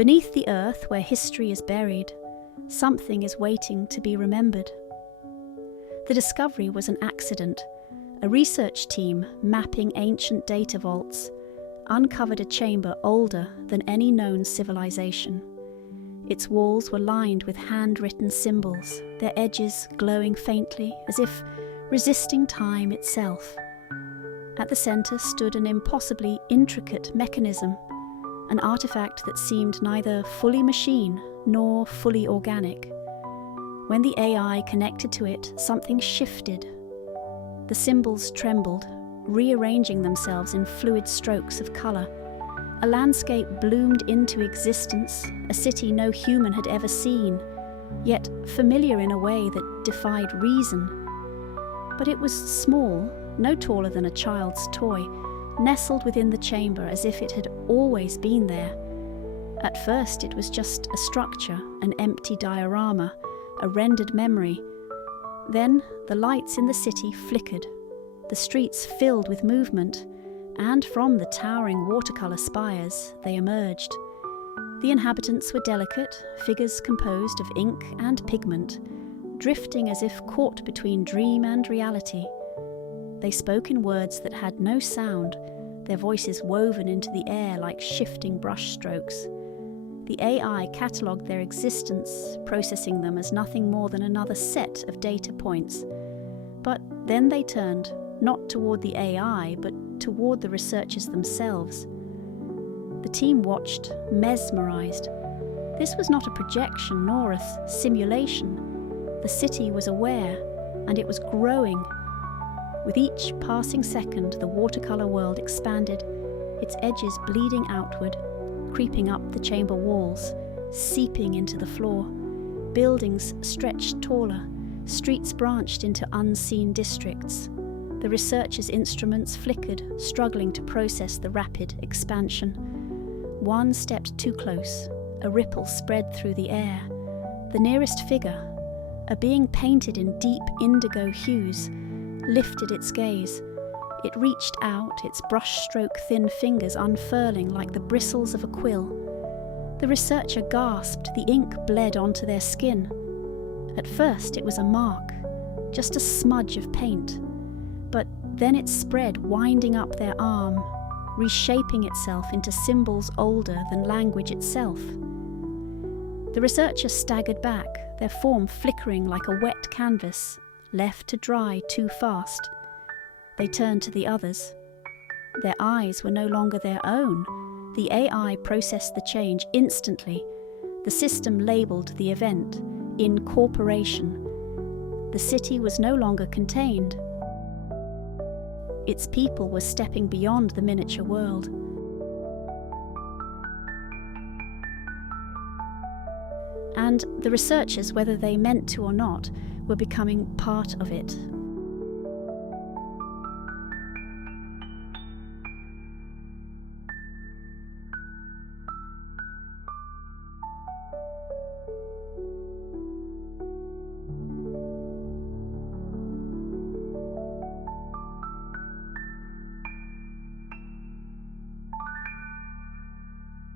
Beneath the earth where history is buried, something is waiting to be remembered. The discovery was an accident. A research team mapping ancient data vaults uncovered a chamber older than any known civilization. Its walls were lined with handwritten symbols, their edges glowing faintly as if resisting time itself. At the center stood an impossibly intricate mechanism, an artifact that seemed neither fully machine nor fully organic. When the AI connected to it, something shifted. The symbols trembled, rearranging themselves in fluid strokes of color. A landscape bloomed into existence, a city no human had ever seen, yet familiar in a way that defied reason. But it was small, no taller than a child's toy, nestled within the chamber as if it had always been there. At first it was just a structure, an empty diorama, a rendered memory. Then the lights in the city flickered, the streets filled with movement, and from the towering watercolor spires they emerged. The inhabitants were delicate, figures composed of ink and pigment, drifting as if caught between dream and reality. They spoke in words that had no sound, their voices woven into the air like shifting brushstrokes. The AI catalogued their existence, processing them as nothing more than another set of data points. But then they turned, not toward the AI, but toward the researchers themselves. The team watched, mesmerized. This was not a projection nor a simulation. The city was aware, and it was growing. With each passing second, the watercolor world expanded, its edges bleeding outward, creeping up the chamber walls, seeping into the floor. Buildings stretched taller, streets branched into unseen districts. The researchers' instruments flickered, struggling to process the rapid expansion. One stepped too close. A ripple spread through the air. The nearest figure, a being painted in deep indigo hues, lifted its gaze. It reached out, its brushstroke-thin fingers unfurling like the bristles of a quill. The researcher gasped, the ink bled onto their skin. At first it was a mark, just a smudge of paint. But then it spread, winding up their arm, reshaping itself into symbols older than language itself. The researcher staggered back, their form flickering like a wet canvas, left to dry too fast. They turned to the others. Their eyes were no longer their own. The AI processed the change instantly. The system labelled the event, incorporation. The city was no longer contained. Its people were stepping beyond the miniature world. And the researchers, whether they meant to or not, were becoming part of it,